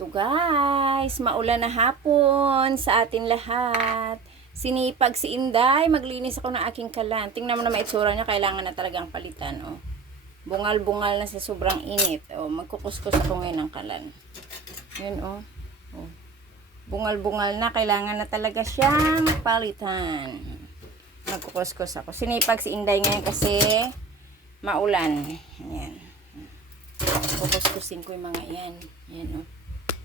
To guys, maulan na hapon sa atin lahat. Sinipag si Inday, maglinis ako ng aking kalan. Tingnan mo na maitsura niya, kailangan na talagang palitan. Oh. Bungal-bungal na sa sobrang init. Oh, magkukuskus ako ngayon ng kalan. Yun oh. Oh. Bungal-bungal na, kailangan na talaga siyang palitan. Magkukuskus ako. Sinipag si Inday ngayon kasi maulan. Ayan. Kukuskusin ko yung mga yan. Ayan oh.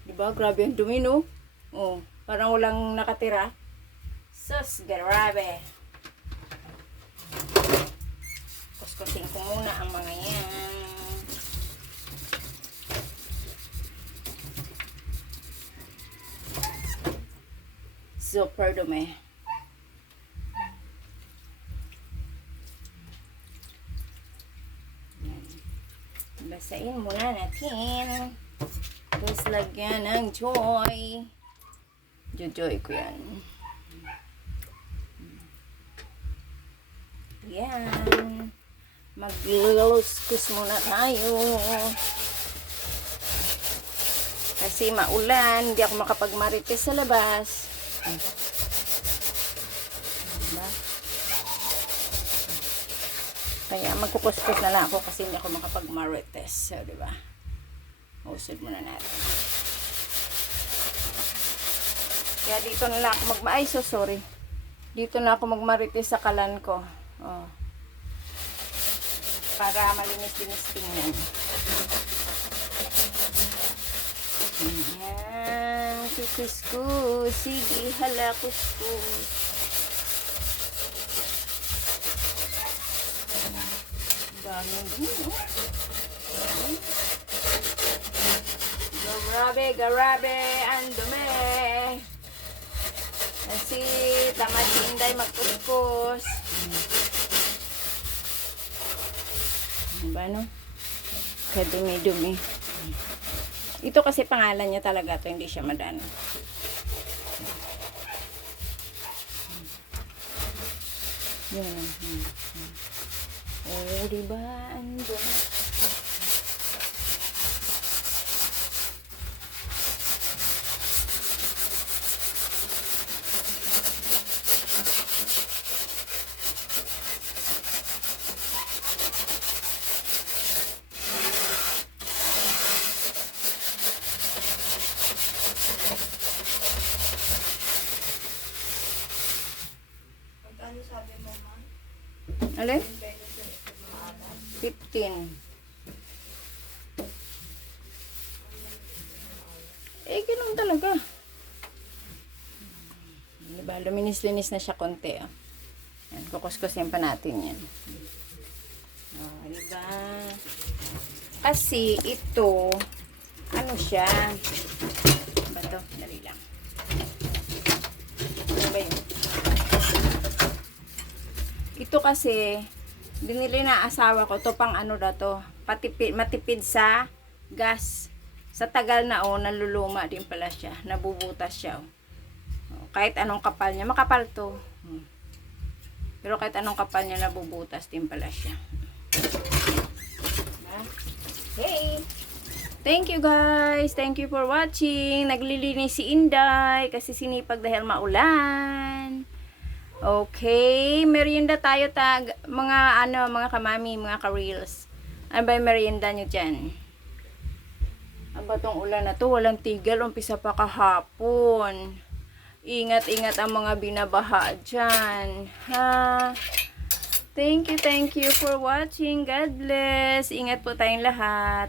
Diba? Grabe ang dumi, no? Oh, parang walang nakatira. Sus, grabe. Kuskusin ko muna ang mga yan. Super dumi. Basahin muna natin. Tapos lagyan ng joy. Joy ko yan. Yan. Magluskus muna tayo. Kasi maulan. Hindi ako makapagmarites sa labas. Diba? Kaya magkukuskus na lang ako kasi hindi ako makapagmarites. So, diba? Usod muna natin. Kaya dito na lang ako sorry. Dito na ako magmarites sa kalan ko. Oh. Para malinis-linis tingnan. Ayan. Kukuskus. Sige, hala kuskus. Daming dumi, no? Grabe, ang dumi. Kasi tamad si Inday magkuskus. Diba, no? Kadumi-dumi. Ito kasi pangalan niya talaga to, hindi siya madano. Yan. Oh, diba? Ang dumi. Ano sabi mo, ma'am? Alin? 15. Ganun talaga. Diba? Luminis-linis na siya konti. Oh. Yan, kukuskusin pa natin yan. Oh, diba? Kasi ito, ano siya? Ba ito? Dali lang. Ano ba yun? Ito kasi, binili na asawa ko, to pang ano na to, matipid sa gas. Sa tagal na naluluma din pala siya, nabubutas siya. Kahit anong kapal niya, makapal to. Pero kahit anong kapal niya, nabubutas din pala siya. Hey! Thank you guys! Thank you for watching! Naglilinis si Inday kasi sinipag dahil maulan. Okay, merienda tayo mga kamami, mga ka-reels. Ano ba yung merienda nyo dyan? Ano ba tong ulan na to? Walang tigil, umpisa pa kahapon. Ingat-ingat ang mga binabaha dyan. Ha? Thank you for watching. God bless. Ingat po tayong lahat.